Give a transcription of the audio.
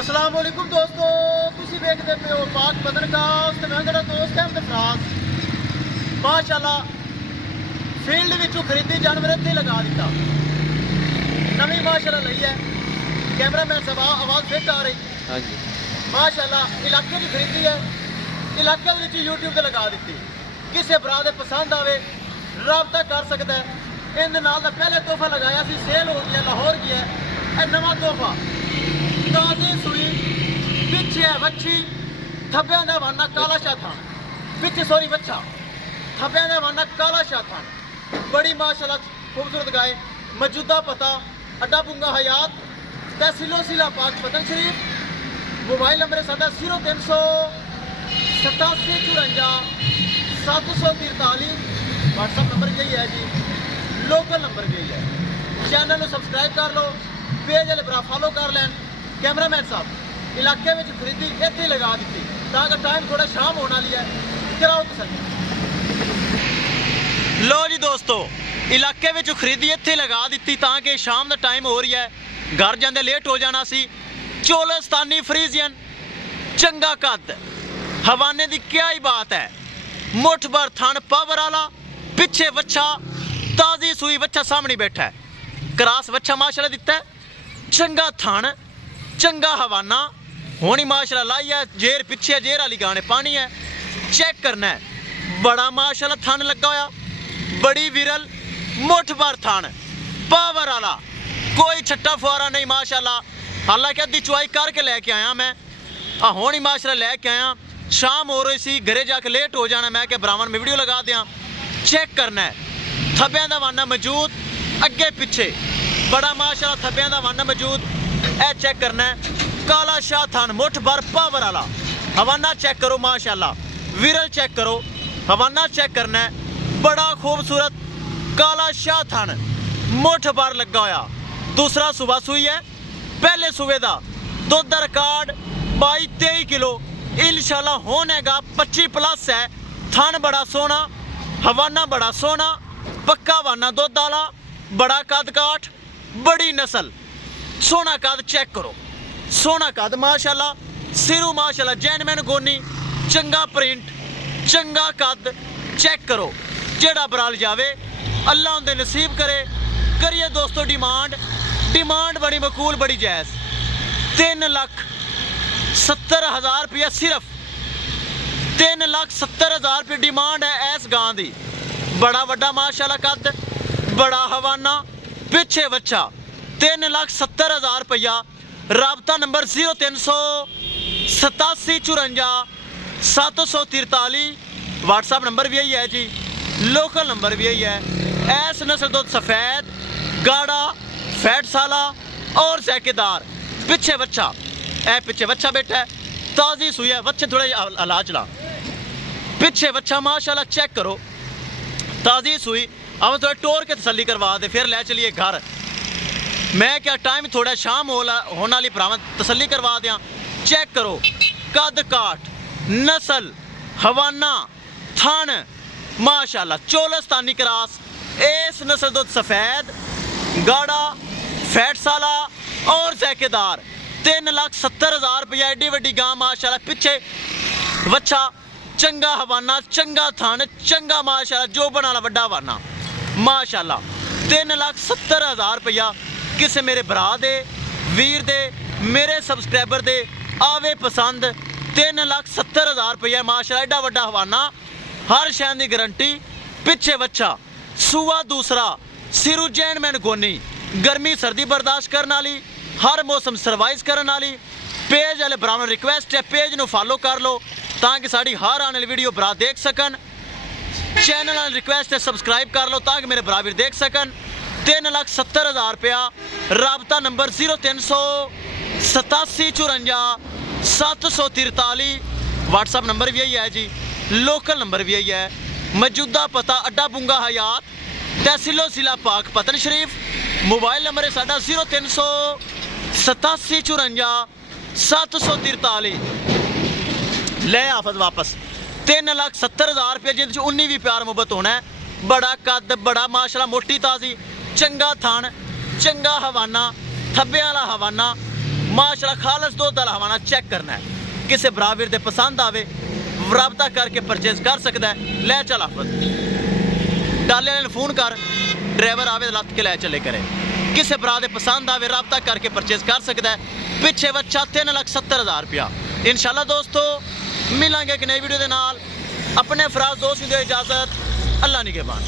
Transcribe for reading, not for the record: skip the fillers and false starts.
अस्सलाम वालेकुम दोस्तों, तुसी देखते पे हो पाक बदन का उस मैं मेरा दोस्त है अमदफराज। माशाल्लाह फील्ड विचों खरीदी जानवर इत्थे लगा दिता, नवी माशाल्लाह लई है। कैमरामैन साहब आवाज़ फिट आ रही। हाँ जी माशाल्लाह इलाके की खरीदी है, इलाके विच यूट्यूब ते लगा दी। किसी भरा दे पसंद आवे राबता कर सकता है। इन नाल दा पहले तोहफा लगाया सी, सेल हो गया, लाहौर गया है। नवा तोहफा ताज़ी सुई पिछे है वच्छी, थब्बियां दा वाना काला शाह था पिछे सॉरी बच्चा, थब्बियां दा वाना काला शाह था। बड़ी माशाल्लाह खूबसूरत गाय। मौजूदा पता अड्डा बुंगा हयात, तहसीलो सिला पाक पतन शरीफ। मोबाइल नंबर है साडा 0387 54 743। व्हाट्सअप नंबर यही है जी, लोकल नंबर यही है। चैनल को सब्सक्राइब कर लो, पेज वाले बरा फॉलो कर लैन। कैमरामैन साहब इलाके में खरीदी इत्थे लगा दी ताकि टाइम थोड़ा शाम होने वाली है, कराओ पसंद। लो जी दोस्तों, इलाके में खरीदी इत्थे लगा दी ताकि शाम का टाइम हो रही है, घर जाते लेट हो जाना सी। चोलस्तानी फ्रीजियन चंगा कद, हवाने की क्या ही बात है। मुठ भर थन पावर वाला, पिछे वच्छा ताज़ी सुई वच्छा सामने बैठा है। क्रास वच्छा माशाल्लाह दिता है, चंगा थन चंगा हवाना। होनी माशाल्लाह लाई है, जेर पिछे जेर वाली गाने पानी है। चेक करना है, बड़ा माशाल्लाह थन लगा होया, बड़ी विरल मुठ भर थन पावर वाला, कोई छट्टा फुआरा नहीं माशाल्लाह। हालांकि अद्धी चुआई करके लैके आया मैं, होनी माशाल्लाह लैके आया। शाम हो रही सी, घरे जाके लेट हो जाना, मैं क्या ब्राह्मण में वीडियो लगा दिया। चेक करना है, थब्बियां दा वाना मौजूद अगे पिछे, बड़ा माशाल्लाह थब्बियां दा वाना मौजूद। ए चेक करना है, काला शाह थान मुठ भर पावर वाला। हवाना चेक करो माशाल्लाह, विरल चेक करो, हवाना चेक करना है, बड़ा खूबसूरत काला शाह थान मुठ भर लगा होया। दूसरा सुबह सुई है, पहले सुबह का दुध का रिकॉर्ड 22-23 किलो इंशाल्लाह होनेगा 25 प्लस है। थान बड़ा सोना, हवाना बड़ा सोना, पक्का वाना दुध वाला, बड़ा कद काठ, बड़ी नस्ल, सोना कद चेक करो, सोना कद माशाल्लाह। सिरू माशाल्लाह जैनमैन गोनी, चंगा प्रिंट, चंगा कद चेक करो। जेड़ा बराल जावे अल्लाह उनके नसीब करे। करिए दोस्तों डिमांड बड़ी मकूल, बड़ी जायज़। 3,70,000 रुपया, सिर्फ 3,70,000 रुपये डिमांड है इस गां की। बड़ा वड्डा माशाल्लाह कद, बड़ा हवाना, पिछे बच्चा। 3,70,000 रुपया। राबता नंबर 0387 54 743। व्हाट्सअप नंबर भी यही है जी, लोकल नंबर भी यही है। ऐस नस्ल दुध सफ़ेद गाढ़ा फैट साला और जैकेदार। पिछे बच्चा, ए पिछे बच्चा बैठा है, ताज़ी सुई है। बच्चे थोड़ा इलाज ला, पिछे बच्चा माशाल्लाह चेक करो, ताज़ी सुई। अब थोड़ा टोर के तसल्ली करवा दे, फिर ले चलिए घर। मैं क्या टाइम थोड़ा शाम होने वाली भरावां तसल्ली करवा दिया। चेक करो कद काठ, नस्ल, हवाना, थन माशाल्लाह चोलस्तानी क्रास। इस नस्ल दुध सफ़ेद गाढ़ा फैट साला और जैकेदार। 3,70,000 रुपया एडी वड्डी गां माशाल्लाह। पिछे वच्छा चंगा हवाना, चंगा थन, चंगा माशाल्लाह जो बना ला वड्डा हवाना माशाल्लाह। 3,70,000 रुपया किसी मेरे भरा दे वीर दे मेरे सब्सक्राइबर दे आवे पसंद। 3,70,000 रुपया माशाल्लाह, एडा वड्डा हवाना, हर शैन की गारंटी। पिछे बच्चा सूआ दूसरा, सिरू जैनमैन गोनी, गर्मी सर्दी बर्दाश्त करने वाली, हर मौसम सर्वाइव करने वाली। पेज वाले भरावां रिक्वेस्ट है, पेज को फॉलो कर लो ताकि साड़ी हर आने वाली वीडियो भरा देख सकन। चैनल वाले रिक्वेस्ट है सब्सक्राइब कर लो ताकि मेरे भरा भी देख सकन। 3,70,000 रुपया। राबता नंबर 0387 54 743। व्हाट्सअप नंबर भी यही है जी, लोकल नंबर भी यही है। मौजूदा पता अड्डा बुंगा हयात, तहसीलो जिला पाक पतन शरीफ। मोबाइल नंबर है साडा 0387 54 743। ले आफत वापस 3,70,000 रुपये, जिस 19 भी प्यार मुहब्बत होना है। बड़ा कद, बड़ा माशाल्लाह मोटी ताज़ी, चंगा थान, चंगा हवाना, थब्बे वाला हवाना, माशाल्लाह खालस दुध दा हवाना चेक करना है, किसी बराबर दे पसंद आवे रबता करके परचेज कर सकता है। लै चल आफत डाले वाले फोन कर, ड्राइवर आवे लत के लै चले करे, किसी भरा दे पसंद आवे रबता करके परचेज कर सकता है। पिछे बच्चा 3,70,000 रुपया। इंशाल्लाह दोस्तों मिलांगे एक नई वीडियो के नाल। अपने फराज दोस्त को दे इजाजत, अल्लाह निगहबान।